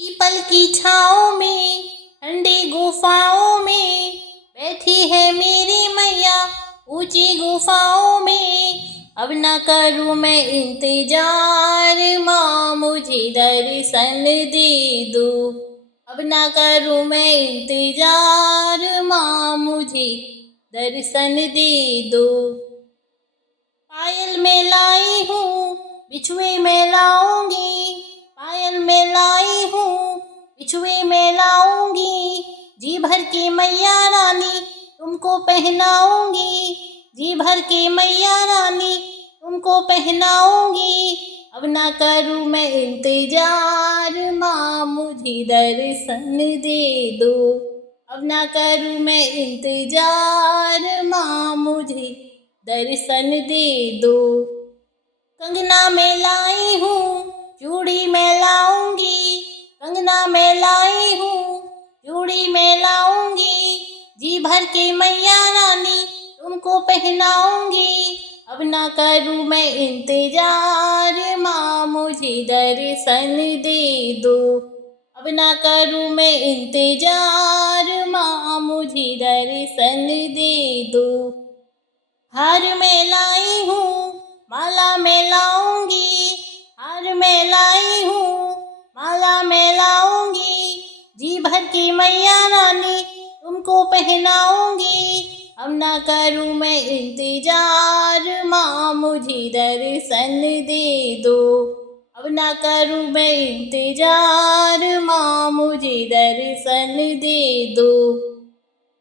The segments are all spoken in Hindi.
पीपल की छाँव में ठंडी गुफाओं में बैठी है मेरी मैया ऊंची गुफाओं में। अब न करूँ मैं इंतजार, माँ मुझे दर्शन दे दो। अब न करूँ मैं इंतजार, माँ मुझे दर्शन दे दो। पायल में लाई हूँ बिछुए में लाऊंगी, पायल में लाई हूँ बिछुए में लाऊंगी। जी भर के मैया रानी तुमको पहनाऊंगी, जी भर के मैया रानी तुमको पहनाऊंगी। अब ना करूँ मैं इंतजार, माँ मुझे दर्शन दे दो। अब ना करूँ मैं इंतजार, माँ मुझे दर्शन दे दो। कंगना में लाई हूँ चूड़ी में लाऊंगी, कंगना में लाई हूँ चूड़ी में लाऊंगी। जी भर के मैया रानी तुमको पहनाऊंगी। अब ना करूँ मैं इंतजार, माँ मुझे दर्शन दे दो। अब ना करूँ मैं इंतजार, माँ मुझे दर्शन दे दो। हार में लाई हूँ माला में लाऊंगी, हार में लाई हूँ माला में लाऊंगी। जी भर की मैया रानी तुमको पहनाऊंगी। अब ना करूँ मैं इंतजार, माँ मुझे दर्शन दे दो। अब ना करूँ मैं इंतजार, माँ मुझे दर्शन दे दो।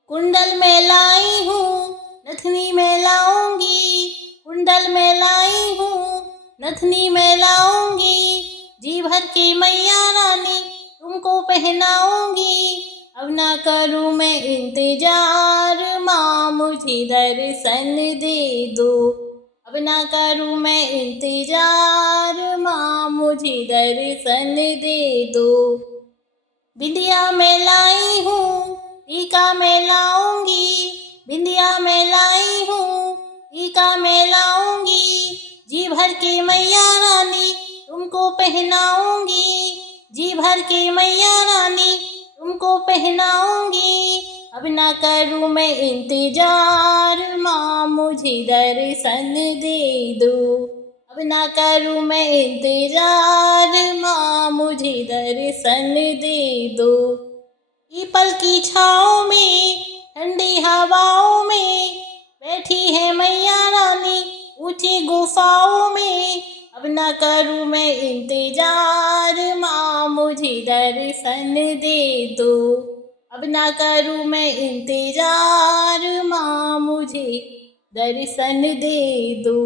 कुंडल में लाई हूँ नथनी में लाऊंगी, कुंडल में लाई हूँ नथनी में लाऊंगी। जी भर की मैया रानी तुमको पहनाऊंगी। अब ना करूँ मैं इंतजार, माँ मुझे दर्शन दे दो। अब ना करूँ मैं इंतजार, माँ मुझे दर्शन दे दो। बिंदिया में लाई हूँ टीका में लाऊंगी, बिंदिया में लाई हूँ टीका में लाऊंगी। जी भर के मैया रानी तुमको पहनाऊंगी, जी भर के मैया रानी तुमको पहनाऊंगी। अब ना करूँ मैं इंतजार, माँ मुझे दर्शन दे दो। अब ना करूँ मैं इंतजार, माँ मुझे दर्शन दे दो। पीपल की छाँव में ठंडी हवाओं में बैठी है मैया रानी ऊंची गुफाओं में। अब ना करूँ मैं इंतजार, माँ मुझे दर्शन दे दो। अब ना करूँ मैं इंतजार, माँ मुझे दर्शन दे दो।